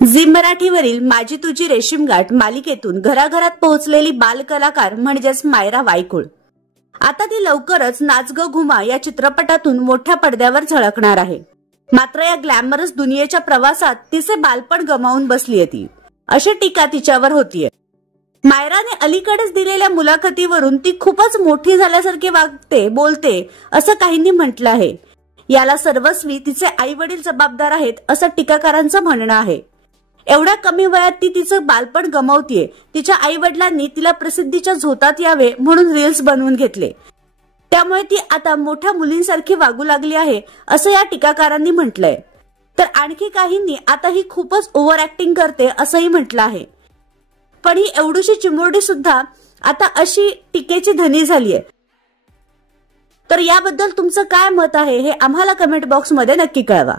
Zee मराठीवरील माझी तुझी रेशीमगाठ मालिकेतून घराघरात पोहोचलेली बालकलाकार म्हणजेच मायरा वायकुळ आता ती लवकरच नाच ग घुमा या चित्रपटातून मोठ्या पडद्यावर झळकणार आहे। मात्र या ग्लॅमरस दुनियेच्या प्रवासात तिचे बालपण गमावून बसलीये ती, अशी टीका तिच्यावर होतीये। मायराने अलीकडेच दिलेल्या मुलाखतीवरून ती खूपच मोठी झाल्यासारखी वागते बोलते असं काहींनी म्हटलं आहे। याला सर्वस्वी तिचे आई वडील जबाबदार आहेत असं टीकाकारांचं म्हणणं आहे। एवढ्या कमी वयात ती तिचं बालपण गमावतीये। तिच्या आई वडिलांनी तिला प्रसिद्धीच्या झोतात यावे म्हणून रील्स बनवून घेतले, त्यामुळे ती आता मोठ्या मुलींसारखी वागू लागली आहे असं या टीकाकारांनी म्हटलंय। तर आणखी काहींनी आता ही खूपच ओव्हर ऍक्टिंग करते असंही म्हटलं आहे। पण ही एवढीशी चिमुरडी सुद्धा आता अशी टीकेची धनी झालीये। तर याबद्दल तुमचं काय मत आहे हे आम्हाला कमेंट बॉक्स मध्ये नक्की कळवा।